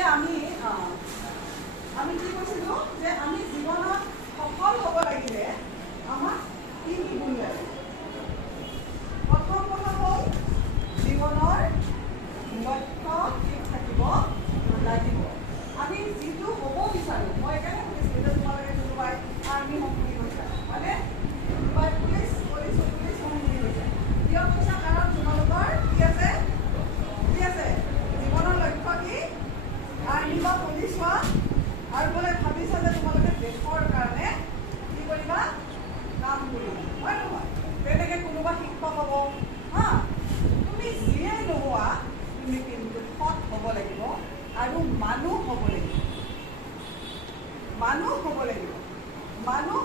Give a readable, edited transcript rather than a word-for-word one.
এতিয়া আমি কি কৈছিলোঁ যে আমি জীৱনত সফল হ'ব লাগিলে আমাক কি কি গুণ লাগে। প্ৰথম কথা হ'ল জীৱনৰ লক্ষ্য ঠিক থাকিব লাগিব। আমি যিটো হ'ব বিচাৰোঁ, মই এইকাৰণে সুধিছিলোঁ যে তোমালোকে কোনোবাই আৰ্মি হ'ম বুলি কৈছা, হয়নে? কোনোবাই পুলিচ হ'ম বুলি কৈছে। কিয় কৈছা? কাৰণ তোমালোকৰ কি আছে জীৱনৰ লক্ষ্য কি? আৰ্মি বা পুলিচ হোৱা, আৰু বোলে ভাবিছা যে তোমালোকে দেশৰ কাৰণে কি কৰিবা? কাম কৰিবা, হয় নহয়? তেনেকৈ কোনোবা শিক্ষক হ'ব, হা? তুমি যিয়ে নোহোৱা তুমি কিন্তু সৎ হ'ব লাগিব আৰু মানুহ হ'ব লাগিব। মানুহ